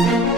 thank you